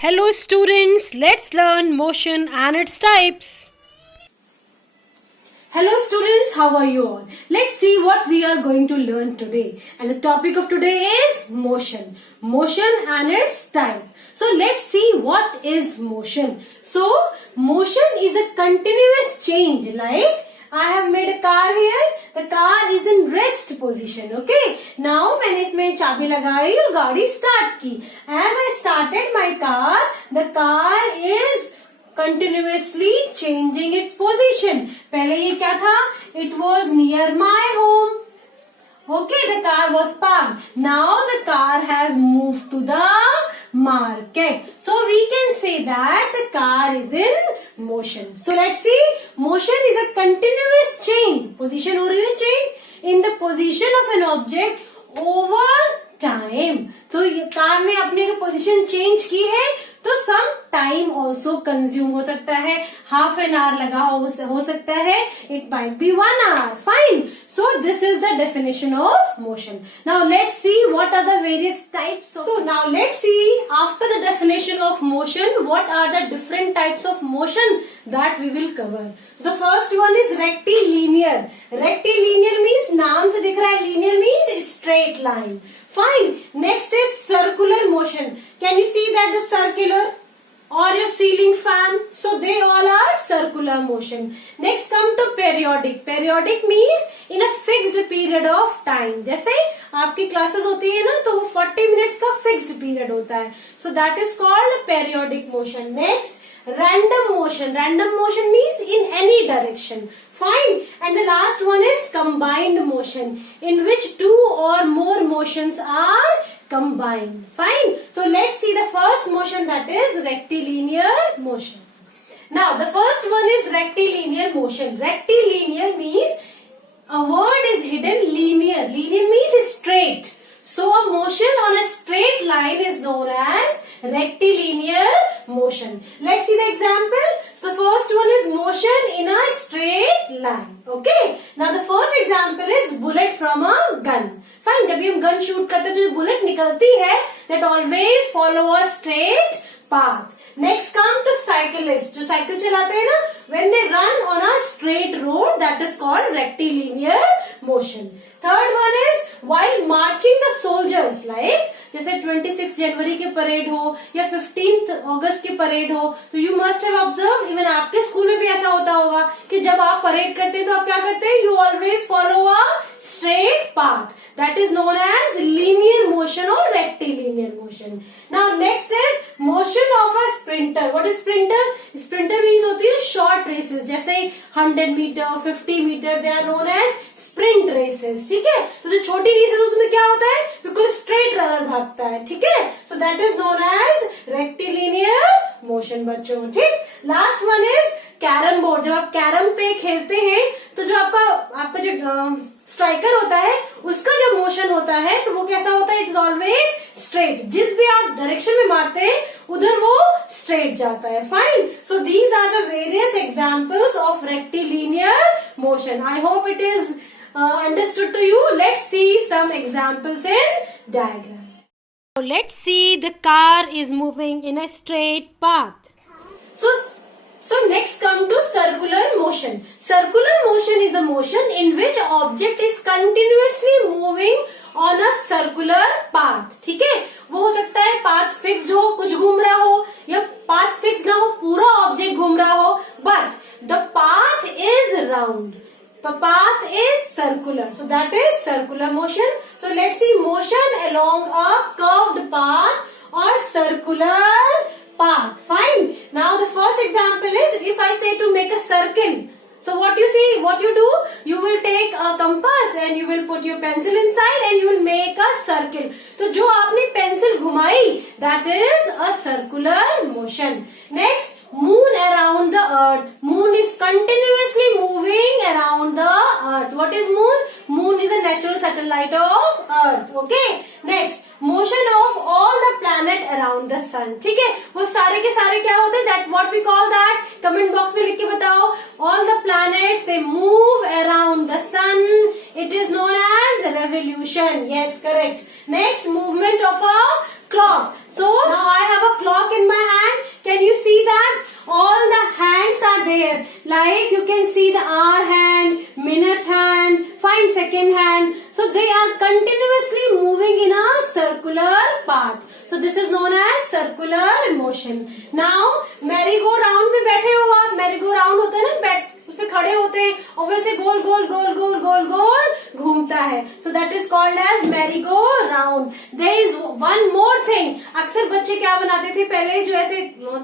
Hello students, let's learn motion and its types. Hello students, how are you all? Let's see what we are going to learn today. And the topic of today is motion. Motion and its type. So let's see what is motion. So motion is a continuous change, like I have made a car here. The car is in rest position. Okay. Now मैंने इसमें चाबी लगाई और गाड़ी start की. As I started my car, the car is continuously changing its position. पहले ये क्या था? It was near my home. Okay, the car was parked. Now the car has moved to the market. So we can say that the car is in motion. So let's see. Motion is a continuous change. Position हो रही है change in the position of an object over time. तो ये car ने अपने position change की है तो सम टाइम ऑल्सो कंज्यूम हो सकता है, हाफ एन आवर लगा हो सकता है, it might be 1 hour. Fine. So this is the definition of motion. Now let's see what are the various types. So now let's see after the definition of motion what are the different types of motion that we will cover. The first one is rectilinear. Rectilinear means नाम से दिख रहा है, linear means straight line. Fine. Next is circular motion. Can you see that the circular or your ceiling fan? So they all are circular motion. Next come to periodic. Periodic means in a fixed period of time. जैसे आपकी classes होती है ना तो वो 40 minutes का fixed period होता है. So that is called periodic motion. Next, random motion. Random motion means in any direction. Fine. And the last one is combined motion, in which two or more motions are combined. Fine. So let's see the first motion, that is rectilinear motion. Now the first one is rectilinear motion. Rectilinear means a word is hidden linear. Linear means straight. So a motion on a straight line is known as rectilinear motion. Let's see the example. So the first one is motion in a straight line. Okay. Now the first example is bullet from a gun. Fine. जब हम gun shoot करते हैं जो bullet निकलती है, that always follow a straight path. Next come to cyclist. जो cycle चलाते हैं ना, when they run on a straight road, that is called rectilinear motion. Third one is while marching the soldiers, like जैसे 26 जनवरी के parade हो या 15th अगस्त की parade हो, तो you must have observe, even आपके स्कूल में भी ऐसा होता होगा कि जब आप परेड करते हैं तो आप क्या करते हैं, you always follow a straight path. That is known as linear motion or rectilinear motion. Now next is motion of a sprinter. What is sprinter? Sprinter means होती है short races, जैसे 100 meter, 50 meter, they are known as sprint races. ठीक है. तो जो छोटी race है उसमें क्या होता है, बिल्कुल स्ट्रेट रनर भागता है. ठीक है. So that is known as rectilinear motion बच्चों. ठीक. Last one is carrom board. जब आप कैरम पे खेलते हैं तो जो आपका जो स्ट्राइकर होता है उसका जो मोशन होता है तो वो कैसा होता है, इट इज ऑलवेज स्ट्रेट. जिस भी आप डायरेक्शन में मारते हैं उधर वो स्ट्रेट जाता है. Fine. So these are the various examples of rectilinear motion. I hope it is understood to you. Let's see some examples in diagram. So let's see the car is moving in a straight path. So next come to circular motion. Circular motion is a motion in which object is continuously moving on a circular path. ठीक है. वो हो सकता है path fixed हो, कुछ घूम रहा हो, या path fixed ना हो, पूरा object घूम रहा हो, but the path is round. The path is circular. So that is circular motion. So let's see motion along a curved path or circular path. Fine. Now the first example is if I say to make a circle. So what you do, you will take a compass and you will put your pencil inside and you will make a circle. तो जो आपने pencil घुमाई, that is a circular motion. Next, moon around the earth. Moon is continuously moving around the earth. What is moon? Moon is a natural satellite of earth. Okay. Next, motion of all the planet around the sun. ठीक है. वो सारे के सारे क्या होते हैं, that what we call that, comment box में लिख के बताओ. All the planets, they move around the sun. It is known as revolution. Yes, correct. Next, movement of a clock. So now I have a clock in my hand. here. Like you can see the hour hand, minute hand, find second hand. So they are continuously moving in a circular path. So this is known as circular motion. Now merry go round में बैठे हो आप, merry go round होता है ना, बैठ उस पे खड़े होते हैं और वैसे गोल गोल गोल गोल गोल गोल घूमता है. So that is called as merry go round. There is one more thing. अक्सर बच्चे क्या बनाते थे पहले, जो ऐसे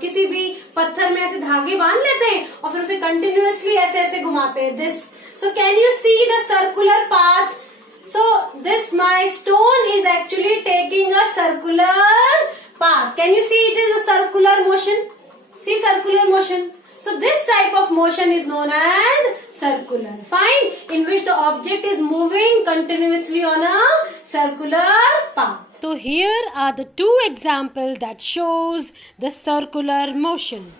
किसी भी पत्थर में ऐसे धागे बांध लेते हैं और फिर उसे कंटिन्यूअसली ऐसे ऐसे घुमाते हैं. This. So can you see the circular path? So this my stone is actually taking a circular path. Can you see it is a circular motion? See circular motion. So this type of motion is known as circular. Fine. In which the object is moving continuously on a circular path. So here are the two examples that shows the circular motion.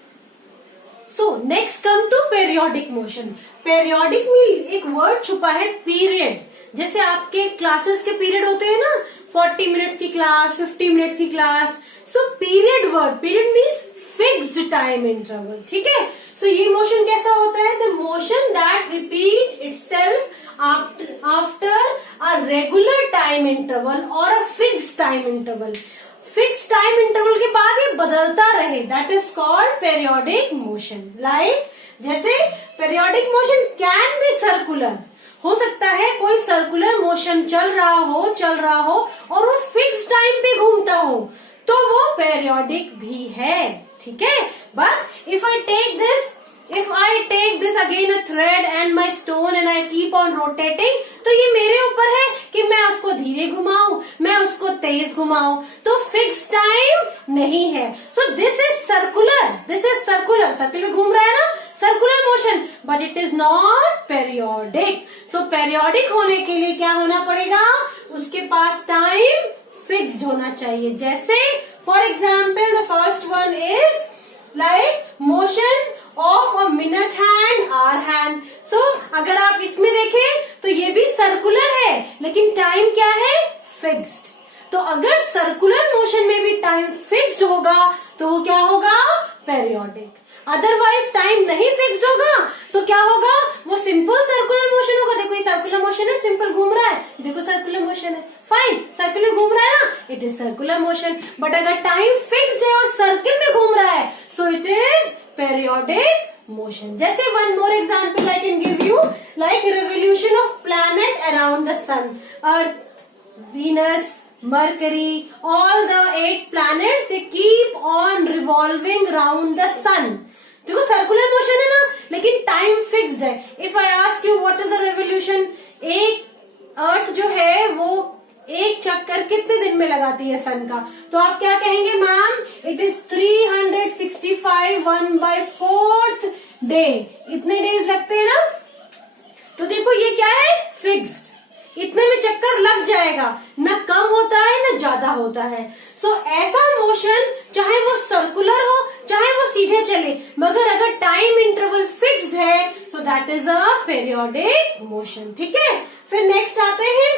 So next come to periodic motion. Periodic में एक word छुपा है period. जैसे आपके classes के period होते हैं ना, 40 मिनट्स की क्लास, 50 मिनट्स की class. So period word, period means fixed time interval. ठीक है. सो ये मोशन कैसा होता है? The motion that repeat itself after a regular time interval और a fixed time interval. Fix time interval के बाद ये बदलता रहे, that is called periodic motion. Like जैसे periodic motion can be circular. हो सकता है कोई सर्कुलर मोशन चल रहा हो और वो फिक्स टाइम पे घूमता हो, तो वो पेरियोडिक भी है. ठीक है. But if I take this again a thread and my stone and I keep on rotating, तो ये मेरे ऊपर है कि मैं उसको धीरे घुमाऊं, मैं उसको तेज घुमाऊं, तो फिक्स टाइम नहीं है. So this is circular circle में घूम रहा है ना, circular motion, but it is not periodic. So periodic होने के लिए क्या होना पड़ेगा? उसके पास टाइम फिक्स्ड होना चाहिए. जैसे for example the first one is like motion of a minute hand, hour hand. So अगर आप इसमें देखें तो ये भी सर्कुलर है, लेकिन टाइम क्या है? फिक्स्ड. तो अगर सर्कुलर मोशन में भी टाइम फिक्स्ड होगा तो वो क्या होगा? पेरियोडिक. अदरवाइज टाइम नहीं फिक्स्ड होगा तो क्या होगा? वो सिंपल सर्कुलर मोशन होगा. देखो ये सर्कुलर मोशन है, सिंपल घूम रहा है, देखो सर्कुलर मोशन है, फाइन, सर्कुलर घूम रहा है ना, it is circular motion. But अगर टाइम फिक्स्ड है और सर्किल में घूम रहा है, so it is periodic motion. जैसे one more example I can give you, like revolution of planet around the sun. Earth, Venus, Mercury, all the 8 planets, they keep on revolving around the sun. देखो circular motion है ना, लेकिन time fixed है. If I ask you what is the revolution, एक अर्थ जो है वो एक चक्कर कितने दिन में लगाती है सन का, तो आप क्या कहेंगे? Ma'am it is 365 1/4 day. इतने डेज लगते हैं ना. तो देखो ये क्या है? फिक्स्ड. इतने में चक्कर लग जाएगा, न कम होता है न ज्यादा होता है. सो ऐसा मोशन चाहे वो सर्कुलर हो चाहे वो सीधे चले, मगर अगर टाइम इंटरवल फिक्स्ड है so that is a periodic motion. ठीक है. फिर नेक्स्ट आते हैं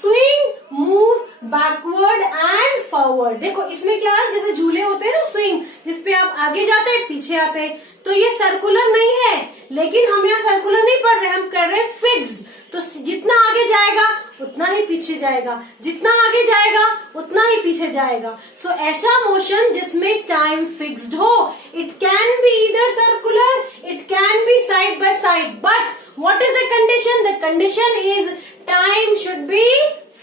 swing, move, backward and forward. देखो इसमें क्या है, जैसे झूले होते हैं ना स्विंग, जिसपे आप आगे जाते हैं पीछे आते हैं, तो ये सर्कुलर नहीं है, लेकिन हम यहाँ सर्कुलर नहीं पढ़ रहे, हम कर रहे हैं फिक्स्ड. तो जितना आगे जाएगा उतना ही पीछे जाएगा, जितना आगे जाएगा उतना ही पीछे जाएगा. सो ऐसा मोशन जिसमें टाइम फिक्स्ड हो, it can be either circular, it can be side by side, but what is the condition? The condition is time should be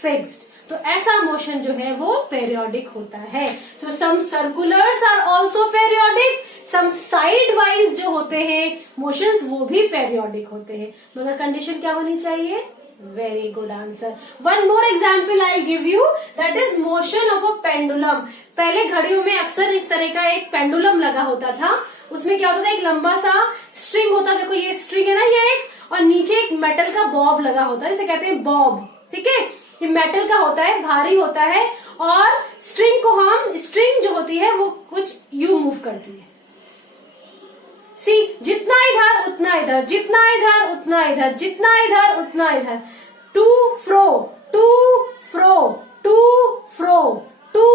fixed. तो ऐसा मोशन जो है वो पेरियोडिक होता है. So some circulars are also periodic, some side wise जो होते हैं मोशंस वो भी पेरियोडिक होते हैं, मगर कंडीशन क्या होनी चाहिए? Very good answer. One more example I give you, that is motion of a pendulum. पहले घड़ियों में अक्सर इस तरह का एक पेंडुलम लगा होता था. उसमें क्या होता था? एक लंबा सा स्ट्रिंग होता. देखो ये स्ट्रिंग है ना, ये एक, और नीचे एक मेटल का बॉब लगा होता है, इसे कहते हैं बॉब. ठीक है. ये मेटल का होता है, भारी होता है, और स्ट्रिंग जो होती है वो कुछ यू मूव करती है. सी, जितना इधर उतना इधर, जितना इधर उतना इधर, जितना इधर उतना इधर. To fro, to fro, to fro, to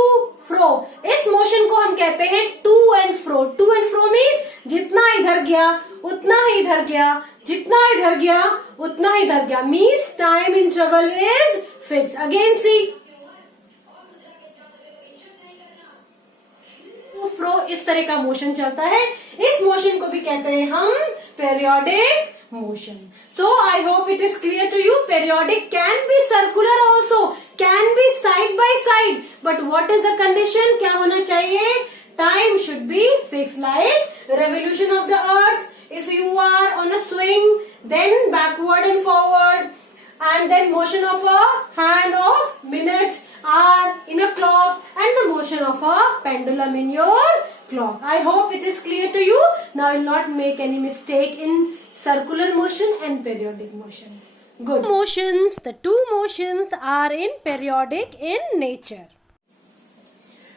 fro. इस मोशन को हम कहते हैं to and fro. To and fro means जितना इधर गया उतना ही इधर गया, जितना इधर गया उतना ही इधर गया, means time interval is fix. Again see fro इस तरह का मोशन चलता है. इस मोशन को भी कहते हैं हम periodic motion. So I hope it is clear to you. Periodic can be circular also, can be side by side. But what is the condition? क्या होना चाहिए? Time should be fixed, like revolution of the earth. If you are on a swing, then backward and forward, and then motion of a hand of minute, hour in a clock, and the motion of a pendulum in your clock. I hope it is clear to you. Now I will not make any mistake in circular motion and periodic motion. Good. Motions, the two motions are in periodic in nature.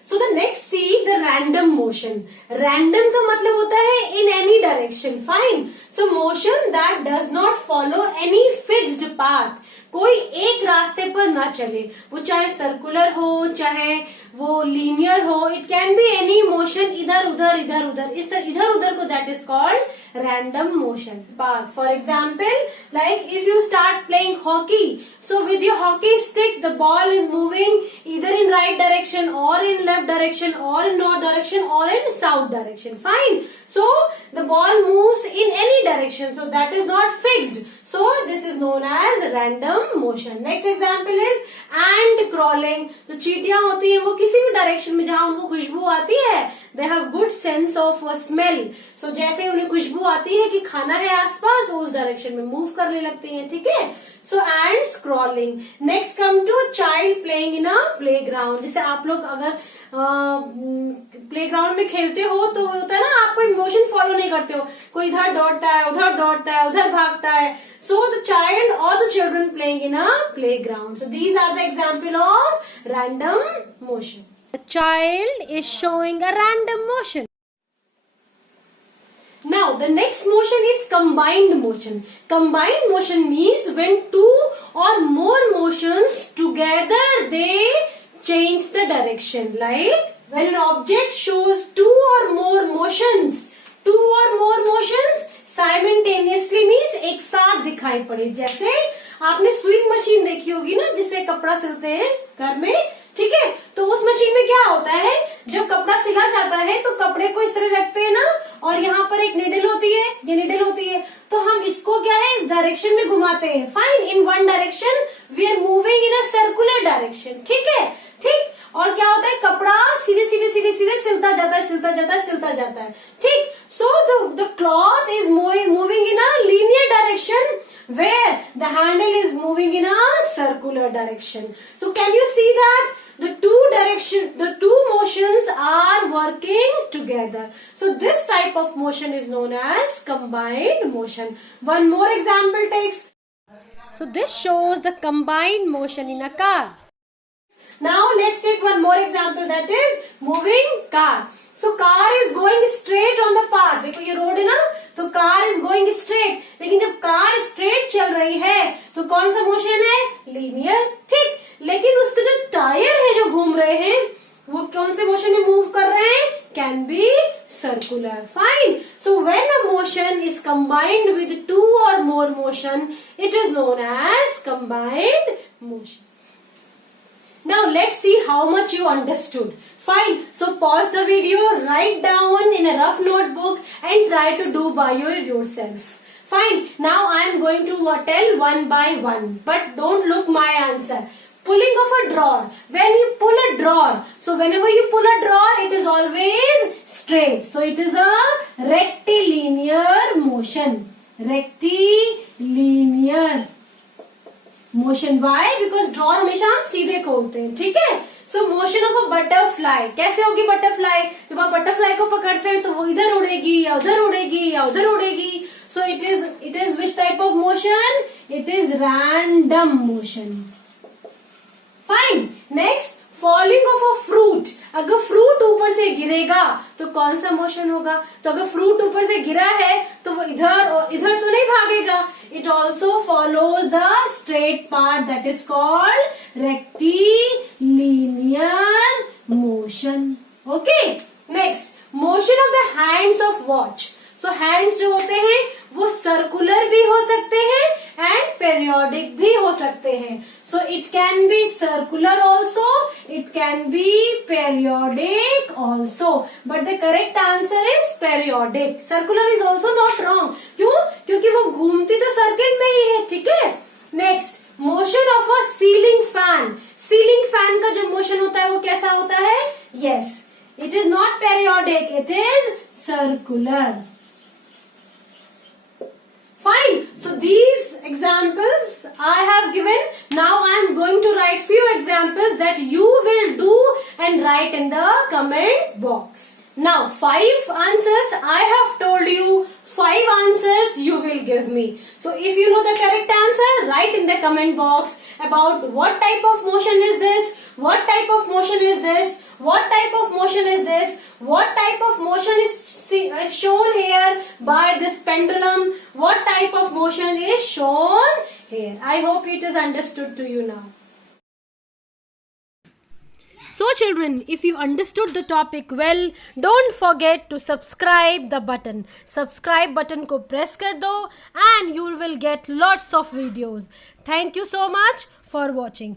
So the next see the random motion. Random का मतलब होता है in any direction. Fine. So motion that does not follow any fixed path. कोई एक रास्ते पर ना चले, वो चाहे सर्कुलर हो चाहे वो लीनियर हो. It can be any motion, इधर उधर इधर उधर, इस तरह इधर उधर को that is called random motion path. For example like if you start playing hockey, so with your hockey stick the ball is moving either in right direction or in left direction or in north direction or in south direction. Fine. So the ball moves in any direction, so that is not fixed. So this is known as random motion. Next example is ant crawling. जो चींटियां होती हैं वो किसी भी direction में जहां उनको खुशबू आती है, they have good sense of smell. So जैसे उन्हें खुशबू आती है कि खाना है आसपास, वो उस डायरेक्शन में मूव करने लगती हैं. ठीक है. So ants crawling. Next come to child playing in a playground. जैसे आप लोग अगर प्लेग्राउंड में खेलते हो तो होता है ना, आप कोई मोशन फॉलो नहीं करते हो, कोई इधर दौड़ता है उधर भागता है. So the child or the children playing in a playground. So these are the example of random motion. The child is showing a random motion. Now the next motion is combined motion. Combined motion means when two or more motions together they change the direction. Like when an object shows two or more motions simultaneously means एक साथ दिखाई पड़े. जैसे आपने sewing machine देखी होगी ना, जिससे कपड़ा सिलते हैं घर में. ठीक है. तो उस मशीन में क्या होता है, जब कपड़ा सिला जाता है तो कपड़े को इस तरह रखते हैं ना, और यहाँ पर एक निडल होती है, ये निडल होती है, तो हम इसको क्या है इस डायरेक्शन में घुमाते हैं. Fine. In one direction we are moving in a circular direction. ठीक है. ठीक. और क्या होता है, कपड़ा सीधे सीधे सीधे सीधे सिलता जाता है. ठीक. So the cloth is moving in a linear direction where the handle is moving in a circular direction. So can you see that the two motions are working together. So this type of motion is known as combined motion. One more example takes. So this shows the combined motion in a car. Now let's take one more example, that is moving car. So car is going straight on the path. देखो ये road है ना, तो car is going straight. लेकिन जब car straight चल रही है तो कौन सा मोशन है, लीनियर. ठीक. लेकिन उसके जो टायर है जो घूम रहे हैं वो कौन से मोशन में मूव कर रहे हैं, can be circular. Fine. So when a motion is combined with two or more motion, it is known as combined motion. Now let's see how much you understood. Fine. So pause the video, write down in a rough notebook and try to do by yourself. Fine. Now I am going to tell one by one, but don't look my answer. Pulling of a drawer. When you pull a drawer, so whenever you pull a drawer, it is always straight. So it is a rectilinear motion. Rectilinear motion. Why? Because drawer हमेशा हम सीधे खोलते हैं. ठीक है. So motion of a butterfly. कैसे होगी butterfly, जब आप बटरफ्लाई को पकड़ते हैं तो वो इधर उड़ेगी या उधर उड़ेगी या उधर उड़ेगी. So it is which type of motion, it is random motion. Fine. Next, falling of a fruit. अगर फ्रूट ऊपर से गिरेगा तो कौन सा मोशन होगा, तो अगर फ्रूट ऊपर से गिरा है तो वो इधर और इधर तो नहीं भागेगा. It also follows the straight path, that is called rectilinear motion. Okay. Next, motion of the hands of watch. So hands जो होते हैं वो सर्कुलर भी हो सकते हैं एंड पेरियोडिक भी हो सकते हैं. So it can be circular also, it can be periodic also, but the correct answer is periodic. Circular is also not wrong. क्यों? क्योंकि वो घूमती तो सर्किल में ही है. ठीक है. Next, motion of a ceiling fan. Ceiling fan का जो मोशन होता है वो कैसा होता है? Yes, it is not periodic, it is circular. Fine. So these examples I have given. Now I am going to write few examples that you will do and write in the comment box. Now 5 answers I have told you. 5 answers you will give me. So if you know the correct answer, write in the comment box about what type of motion is this, what type of motion is this, what type of motion is this, what type of motion is shown here by this pendulum, what type of motion is shown here. I hope it is understood to you now. So children, if you understood the topic well, don't forget to subscribe the button. Subscribe button को press कर दो and you will get lots of videos. Thank you so much for watching.